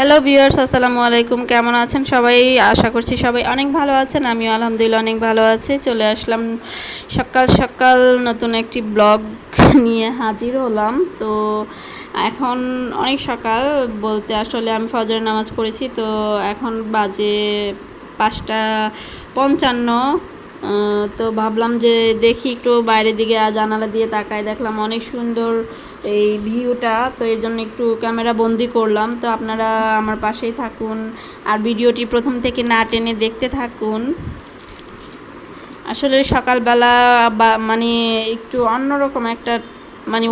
Hello viewers, আসসালামু আলাইকুম। কেমন আছেন সবাই? আশা করছি সবাই অনেক ভালো আছেন। আমিও আলহামদুলিল্লাহ অনেক ভালো আছি। চলে আসলাম সকাল সকাল নতুন একটি ব্লগ নিয়ে হাজির হলাম। তো এখন অনেক সকাল বলতে আসলে আমি ফজরের নামাজ পড়েছি, তো এখন বাজে 5:55। তো ভাবলাম যে দেখি একটু বাইরের দিকে, জানালা দিয়ে তাকায় দেখলাম অনেক সুন্দর এই ভিউটা, তো এর জন্য একটু ক্যামেরা বন্দি করলাম। তো আপনারা আমার পাশেই থাকুন আর ভিডিওটি প্রথম থেকে না টেনে দেখতে থাকুন। আসলে সকালবেলা মানে একটু অন্যরকম একটা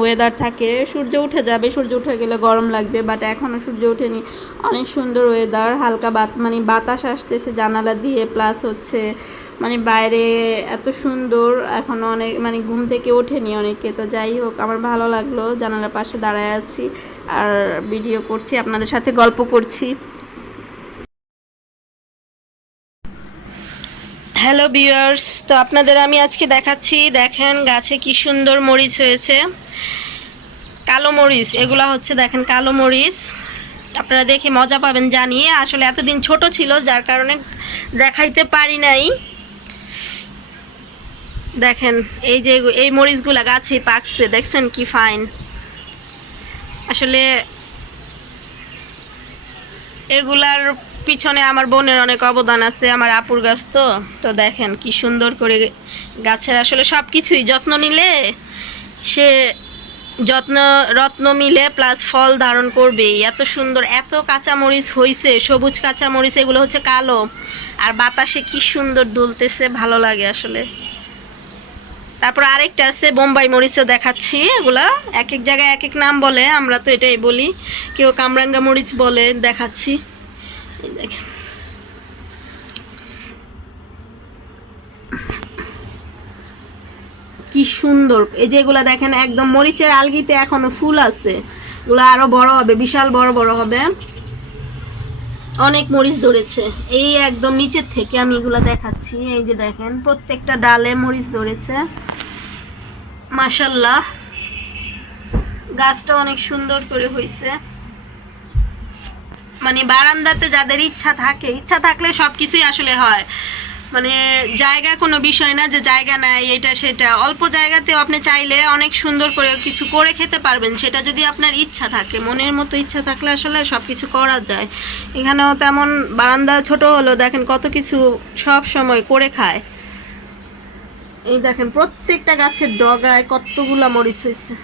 ওয়েদার থাকে। সূর্য উঠে যাবে, সূর্য উঠে গেলে গরম লাগবে, বাট এখনও সূর্য ওঠেনি। অনেক সুন্দর ওয়েদার, হালকা বাতাস আসতেছে জানালা দিয়ে, প্লাস হচ্ছে বাইরে এত সুন্দর। এখনও অনেক ঘুম থেকে ওঠেনি অনেকে। তো যাই হোক, আমার ভালো লাগলো, জানালার পাশে দাঁড়ায় আছি আর ভিডিও করছি, আপনাদের সাথে গল্প করছি। হ্যালো ভিউয়ার্স, তো আপনাদের আমি আজকে দেখাচ্ছি, দেখেন গাছে কি সুন্দর মরিচ হয়েছে, কালো মরিচ। এগুলা হচ্ছে দেখেন কালো মরিচ। আপনারা দেখে মজা পাবেন জানি। আসলে এতদিন ছোট ছিল যার কারণে দেখাইতে পারি নাই। দেখেন এই যে এই মরিচগুলা গাছে পাকছে, দেখছেন কি ফাইন। আসলে এগুলার পিছনে আমার বোনের অনেক অবদান আছে, আমার আপুর গাছ। তো দেখেন কি সুন্দর করে গাছের আসলে সব কিছুই যত্ন নিলে সে রত্ন মিলে প্লাস ফল ধারণ করবে। এত সুন্দর, এত কাঁচামরিচ হয়েছে, সবুজ কাঁচামরিচ, এগুলো হচ্ছে কালো, আর বাতাসে কি সুন্দর দুলতেছে, ভালো লাগে আসলে। তারপর আরেকটা আছে বোম্বাই মরিচও দেখাচ্ছি। এগুলা এক এক জায়গায় এক এক নাম বলে, আমরা তো এটাই বলি, কেউ কামরাঙ্গা মরিচ বলে। দেখাচ্ছি, দেখেন কি সুন্দর। এই যে এগুলা দেখেন, একদম মরিচের আলগিতে এখনো ফুল আছে, এগুলো আরো বড় হবে, বিশাল বড় বড় হবে। অনেক মরিচ ধরেছে, এই একদম নিচের থেকে আমি এগুলা দেখাচ্ছি। এই যে দেখেন প্রত্যেকটা ডালে মরিচ ধরেছে, মাশাআল্লাহ। গাছটা অনেক সুন্দর করে হয়েছে। বারান্দাতে যাদের ইচ্ছা থাকলে সবকিছুই আসলে হয়। জায়গা কোনো বিষয় না যে জায়গা নাই এটা সেটা, অল্প জায়গাতেও আপনি চাইলে অনেক সুন্দর করে কিছু করে খেতে পারবেন, সেটা যদি আপনার ইচ্ছা থাকে, মনের মতো ইচ্ছা থাকলে আসলে সব কিছু করা যায়। এখানেও তেমন, বারান্দা ছোট হলেও দেখেন কত কিছু সব সময় করে খায়। এই দেখেন প্রত্যেকটা গাছের ডগায় কতগুলা মরিচ হয়েছে।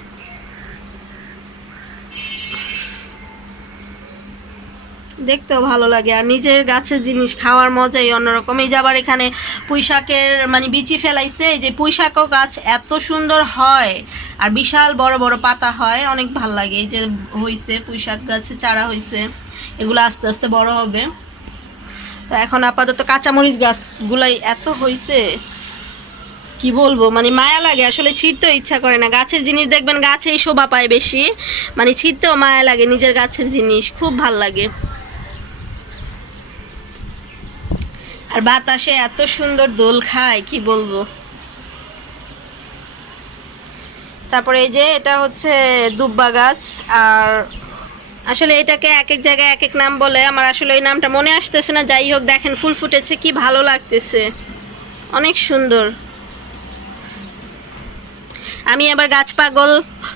দেখতেও ভালো লাগে, আর নিজের গাছের জিনিস খাওয়ার মজাই অন্যরকম। এই যে আবার এখানে পুঁইশাকের বিচি ফেলাইছে। এই যে পুঁইশাকও গাছ এত সুন্দর হয়, আর বিশাল বড় বড় পাতা হয়, অনেক ভাল লাগে। এই যে হয়েছে পুঁইশাক গাছে চারা হয়েছে, এগুলো আস্তে আস্তে বড় হবে। তো এখন আপাতত কাঁচামরিচ গাছগুলাই এত হয়েছে, কি বলবো, মায়া লাগে আসলে, ছিঁড়তেও ইচ্ছা করে না। গাছের জিনিস দেখবেন গাছেই শোভা পায় বেশি, ছিঁড়তেও মায়া লাগে। নিজের গাছের জিনিস খুব ভাল লাগে। আর বাতাসে এত সুন্দর দোল খায়, কি বলবো। তারপরে এই যে এটা হচ্ছে দুব্বা গাছ, আর আসলে এটাকে এক এক জায়গায় এক এক নাম বলে, আমার আসলে ওই নামটা মনে আসতেছে না। যাই হোক, দেখেন ফুল ফুটেছে, কি ভালো লাগতেছে, অনেক সুন্দর। আমি আবার গাছ পাগল,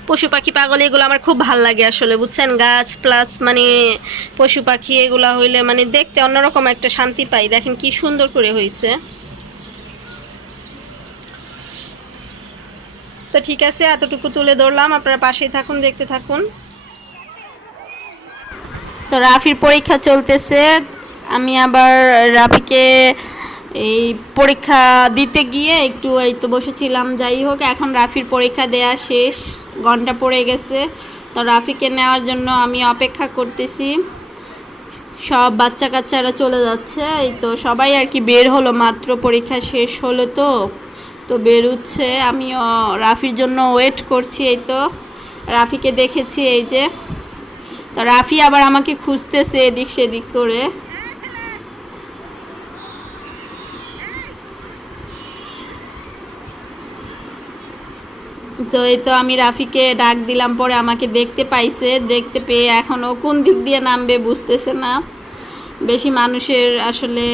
পশু পাখি পাগল, এগুলো আমার খুব ভাল লাগে আসলে, বুঝছেন। গাছ প্লাস পশু পাখি এগুলা হইলে দেখতে অন্যরকম একটা শান্তি পাই। দেখেন কি সুন্দর করে হয়েছে। তো ঠিক আছে, এতটুকু তুলে ধরলাম, আপনারা পাশেই থাকুন, দেখতে থাকুন। তো রাফির পরীক্ষা চলতেছে, আমি আবার রাফিকে এই পরীক্ষা দিতে গিয়ে একটু এই তো বসেছিলাম। যাই হোক, এখন রাফির পরীক্ষা দেয়া শেষ, ঘন্টা পড়ে গেছে। তো রাফিকে নেওয়ার জন্য আমি অপেক্ষা করতেছি। সব বাচ্চা কাচ্চারা চলে যাচ্ছে, এই তো সবাই আর কি বের হলো, মাত্র পরীক্ষা শেষ হলো। তো বের হচ্ছে, আমিও রাফির জন্য ওয়েট করছি। এই তো রাফিকে দেখেছি, এই যে। তো রাফি আবার আমাকে খুঁজতেছে এদিক সেদিক করে। তো এই তো আমি রাফিকে ডাক দিলাম, পরে আমাকে দেখতে পাইছে, দেখতে পেয়ে এখন ও কোন দিক দিয়ে নামবে বুঝতেছে না। বেশি মানুষের আসলে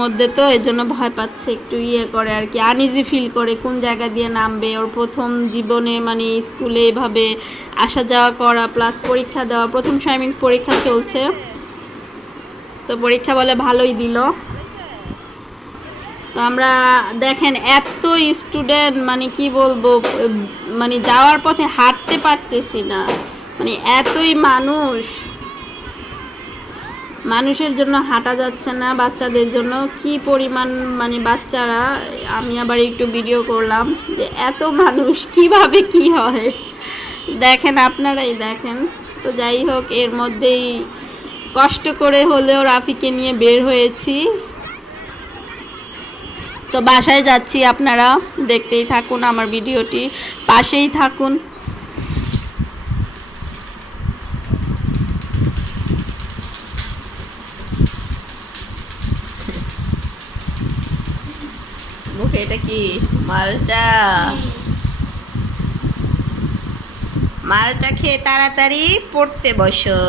মধ্যে তো এর জন্য ভয় পাচ্ছে, একটু করে আর কি, আনইজি ফিল করে কোন জায়গা দিয়ে নামবে। ওর প্রথম জীবনে মানে স্কুলে এভাবে আসা যাওয়া করা, প্লাস পরীক্ষা দেওয়া, প্রথম সাময়িক পরীক্ষা চলছে, তো পরীক্ষা বলে ভালোই দিল। তো আমরা দেখেন এত স্টুডেন্ট, মানে কি বলবো, মানে যাওয়ার পথে হাঁটতে পারতেছি না, মানে এতই মানুষের জন্য হাঁটা যাচ্ছে না, বাচ্চাদের জন্য কি পরিমাণ মানে বাচ্চারা। আমি আবার একটু ভিডিও করলাম যে এত মানুষ কিভাবে কি হয়, দেখেন আপনারাই দেখেন। তো যাই হোক, এর মধ্যেই কষ্ট করে হলেও রাফিকে নিয়ে বের হয়েছি। তো বাসায় যাচ্ছি, আপনারা দেখতেই থাকুন আমার ভিডিওটি, পাশেই থাকুন। মুখে এটা কি মালটা? মালটা খেয়ে তাড়াতাড়ি পড়তে বসো।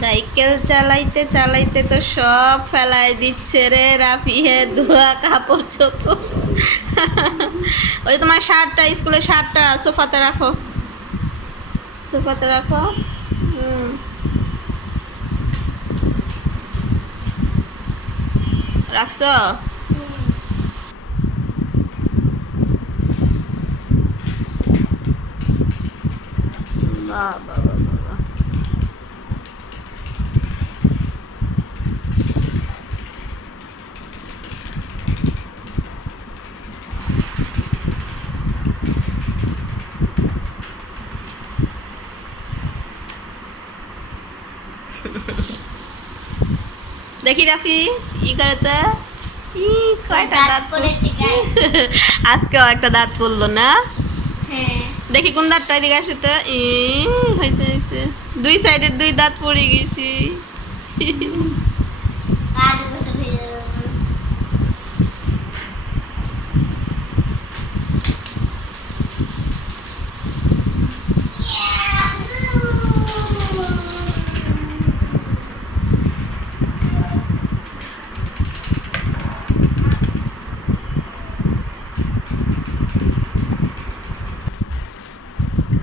সাইকেল চালাইতে চালাইতে তো সব ফেলাই দিচ্ছে রে রাফি, হে ধোয়া কাপড় চোপড়। ওই তোমার শার্টটা, স্কুলের শার্টটা সোফাতে রাখো, সোফাতে রাখো। রাখছো? বাবা বাবা, দেখি রাফি ই করতে, কয়টা দাঁত পড়েছে আজকেও একটা দাঁত পড়লো না? দেখি কোন দাঁতটা, এদিকে আসে তো। হইতে হইতে দুই সাইডের দুই দাঁত পড়ে গেছি।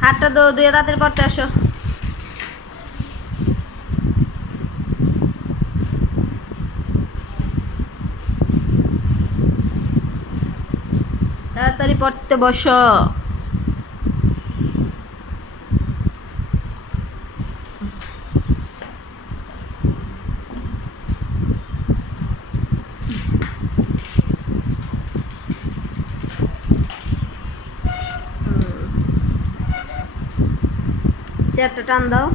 হাতটা দুই দাঁতের পড়তে আসো। তাড়াতাড়ি পড়তে বসো। চেয়ারটা টান দাও,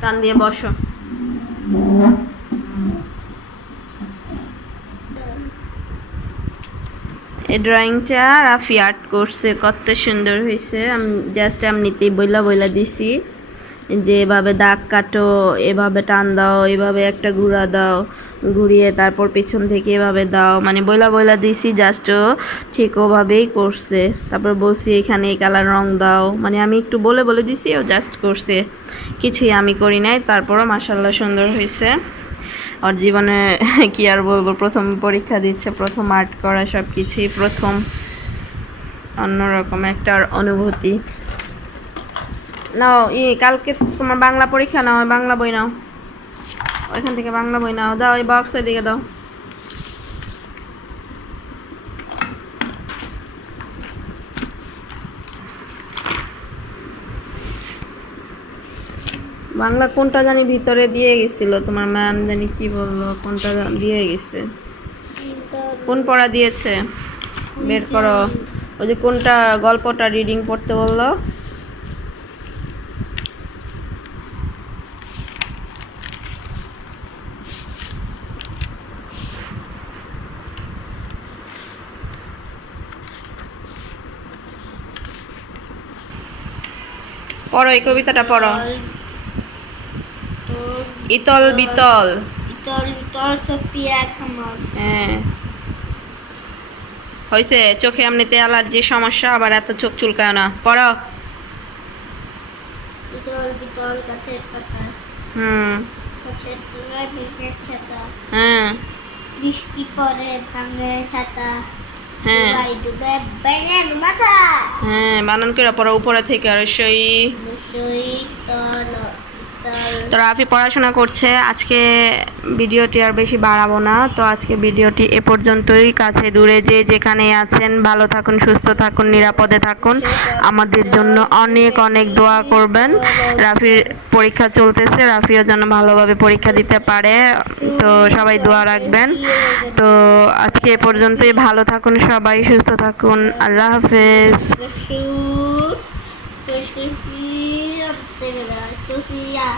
টান দিয়ে বসো। এই ড্রয়িংটা রাফি আর্ট করছে, কত সুন্দর হয়েছে। আমি জাস্ট এমনিতেই বইলা দিছি যে এভাবে দাগ কাটো, এভাবে টান দাও, এভাবে একটা ঘুরা দাও, ঘুরিয়ে তারপর পেছন থেকে এভাবে দাও, মানে বইলা দিছি, জাস্ট ঠিক ওভাবেই করছে। তারপর বলছি এখানে এই কালার রং দাও, মানে আমি একটু বলে দিছি, ও জাস্ট করছে, কিছুই আমি করি নাই। তারপরও মাশাআল্লাহ সুন্দর হয়েছে। ওর জীবনে কি আর বলবো, প্রথম পরীক্ষা দিচ্ছে, প্রথম আর্ট করা, সব কিছুই প্রথম, অন্যরকম একটা অনুভূতি। নাও কালকে তোমার বাংলা পরীক্ষা, নাও বাংলা বই নাও, ওইখান থেকে বাংলা বই নাও, দাও এই বক্সের দিকে দাও। বাংলা কোনটা জানি ভিতরে দিয়ে গেছিল, তোমার ম্যাম জানি কি বললো, কোনটা দিয়ে গেছে, কোন পড়া দিয়েছে বের করো। ওই যে কোনটা গল্পটা রিডিং পড়তে বললো, পড়ো এই কবিতাটা পড়ো। তোর ইতল বিতল। ইতল বিতল সোফিয়া খামার। হ্যাঁ হয়েছে, চোখে এমনিতে অ্যালার্জির সমস্যা, আবার এত চোখ চুলকায় না। পড়ো। ইতল বিতল গাছের পাতা, হুম। গাছের তলায় মেঘের ছাতা, হ্যাঁ বৃষ্টি পড়ে ভাঙে ছাতা, হ্যাঁ ডুবাই ডুবে ব্যাঙের মাথা। হ্যাঁ বানান করে পড়ো উপরে থেকে। আর সেই বসই তল ইতল। তো রাফি পড়াশোনা করছে। আজকে ভিডিওটি আর বেশি বাড়াবো না, তো আজকে ভিডিওটি এ পর্যন্তই। কাছে দূরে যে যেখানে আছেন ভালো থাকুন, সুস্থ থাকুন, নিরাপদে থাকুন। আমাদের জন্য অনেক অনেক দোয়া করবেন। রাফির পরীক্ষা চলতেছে, রাফিও যেন ভালোভাবে পরীক্ষা দিতে পারে, তো সবাই দোয়া রাখবেন। তো আজকে এ পর্যন্তই। ভালো থাকুন সবাই, সুস্থ থাকুন। আল্লাহ হাফেজ। Sophia.